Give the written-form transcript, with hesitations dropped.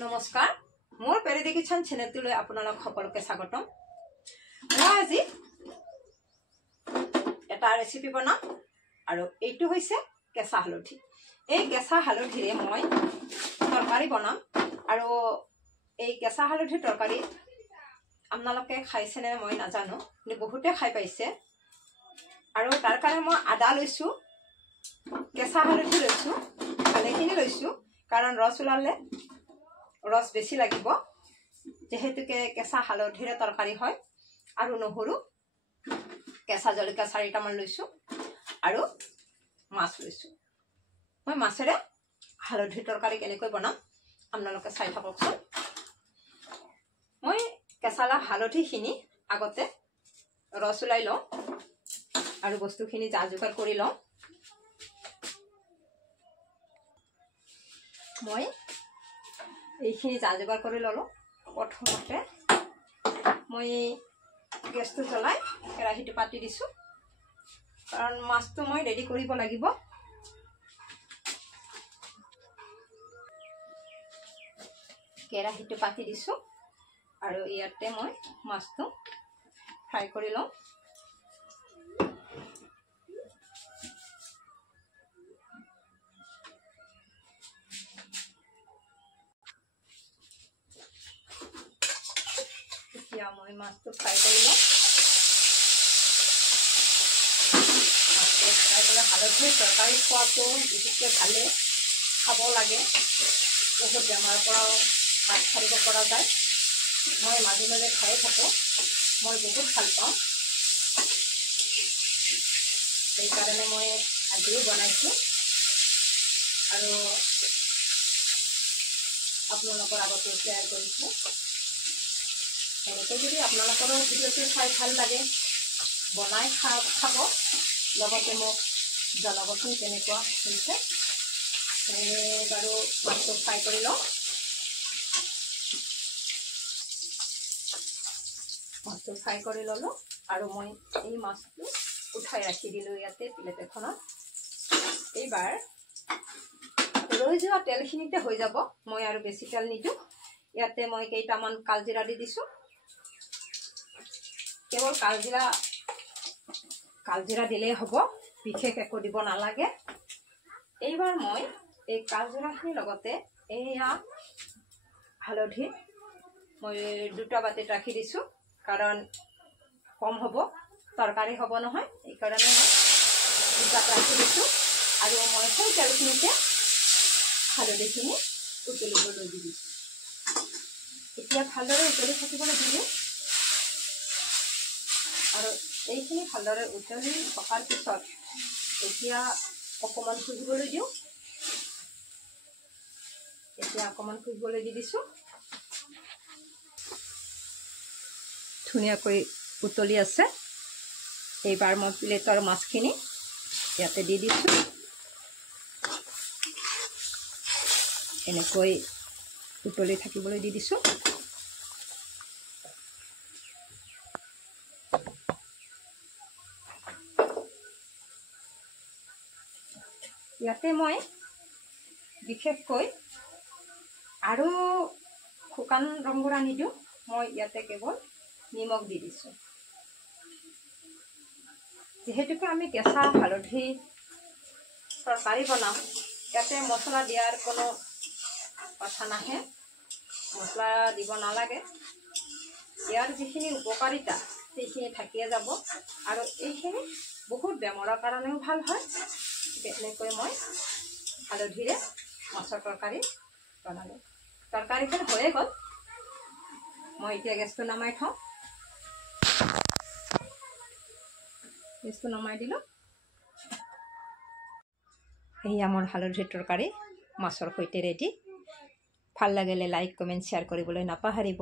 নমস্কাৰ মোৰ পেৰেডি কিচেন চেনেলটোলৈ আপোনালোক সকলোকে স্বাগতম। মই আজি এটা ৰেচিপি বনাম আৰু এইটো হৈছে কেঁচা হালধি। এই কেঁচা হালধিৰে মই তৰকাৰী বনাম আৰু এই কেঁচা হালধিৰ তৰকাৰী আপোনালোকে খাইছেনে মই নাজানো, কিন্তু বহুতে খাই পাইছে। আৰু তাৰ কাৰণে মই আদা লৈছোঁ, কেঁচা হালধি লৈছোঁ, ভালেখিনি লৈছোঁ, কাৰণ ৰস ওলালে ৰস বেছি লাগিব, যেহেতুকে কেঁচা হালধিৰে তৰকাৰী হয়। আৰু নহৰু, কেঁচা জলকীয়া 4টামান লৈছোঁ আৰু মাছ লৈছোঁ। মই মাছেৰে হালধিৰ তৰকাৰী কেনেকৈ বনাম আপোনালোকে চাই থাককচোন। মই কেঁচা হালধিখিনি আগতে ৰস ওলাই লওঁ আৰু বস্তুখিনি যা যোগাৰ কৰি লওঁ। মই এইখিনি যা যোগাৰ কৰি ল'লোঁ। প্ৰথমতে মই গেছটো জ্বলাই কেৰাহীটো পাতি দিছোঁ, কাৰণ মাছটো মই ৰেডি কৰিব লাগিব। কেৰাহীটো পাতি দিছোঁ আৰু ইয়াতে মই মাছটো ফ্ৰাই কৰি লওঁ। এতিয়া মই মাছটো ফ্ৰাই কৰি লওঁ। মাছটো ফ্ৰাই কৰি হালধিৰ তৰকাৰী খোৱাটো বিশেষকৈ ভালে খাব লাগে, বহুত বেমাৰৰ পৰাও হাত সাৰিব পৰা যায়। মই মাজে মাজে খাই থাকোঁ, মই বহুত ভাল পাওঁ, সেইকাৰণে মই আজিও বনাইছোঁ আৰু আপোনালোকৰ আগতো শ্বেয়াৰ কৰিছোঁ। এনেকৈ যদি আপোনালোকৰো ভিডিঅ'টো চাই ভাল লাগে, বনাই খাব, লগতে মোক জনাবচোন কেনেকুৱা হৈছে। বাৰু মাছটো ফ্ৰাই কৰি লওঁ। মাছটো ফ্ৰাই কৰি ল'লোঁ আৰু মই এই মাছটো উঠাই ৰাখি দিলোঁ ইয়াতে প্লেট এখনত। এইবাৰ ৰৈ যোৱা তেলখিনিতে হৈ যাব, মই আৰু বেছি তেল নিদিওঁ। ইয়াতে মই কেইটামান কালজিৰা দি দিছোঁ। কেৱল কালজিৰা দিলেই হ'ব, বিশেষ একো দিব নালাগে। এইবাৰ মই এই কালজিৰাখিনিৰ লগতে এয়া হালধি মই 2টা বাতিত ৰাখি দিছোঁ, কাৰণ কম হ'ব, তৰকাৰী হ'ব নহয়, এইকাৰণে মই 2টাত ৰাখি দিছোঁ। আৰু মই সেই তেলখিনিতে হালধিখিনি উতলিবলৈ দি দিছোঁ। এতিয়া ভালদৰে উতলি থাকিবলৈ দিলোঁ আৰু এইখিনি ভালদৰে উতলি থকাৰ পিছত এতিয়া অকণমান সিজিবলৈ দিওঁ। এতিয়া অকণমান সিজিবলৈ দি দিছোঁ। ধুনীয়াকৈ উতলি আছে। এইবাৰ মই প্লেটৰ মাছখিনি ইয়াতে দি দিছোঁ। এনেকৈ উতলি থাকিবলৈ দি দিছোঁ। ইয়াতে মই বিশেষকৈ আৰু শুকান ৰংগুৰা নিদিওঁ, মই ইয়াতে কেৱল নিমখ দি দিছোঁ। যিহেতুকে আমি কেঁচা হালধি তৰকাৰী বনাম, ইয়াতে মছলা দিয়াৰ কোনো কথা নাহে, মছলা দিব নালাগে। ইয়াৰ যিখিনি উপকাৰিতা সেইখিনি থাকিয়ে যাব আৰু এইখিনি বহুত বেমাৰৰ কাৰণেও ভাল হয়। এনেকৈ মই হালধিৰে মাছৰ তৰকাৰী বনালোঁ। তৰকাৰীখন হৈয়ে গ'ল, মই এতিয়া গেছটো নমাই থওঁ। গেছটো নমাই দিলোঁ। এয়া মোৰ হালধিৰ তৰকাৰী মাছৰ সৈতে ৰেডি। ভাল লাগিলে লাইক, কমেণ্ট, শ্বেয়াৰ কৰিবলৈ নাপাহৰিব।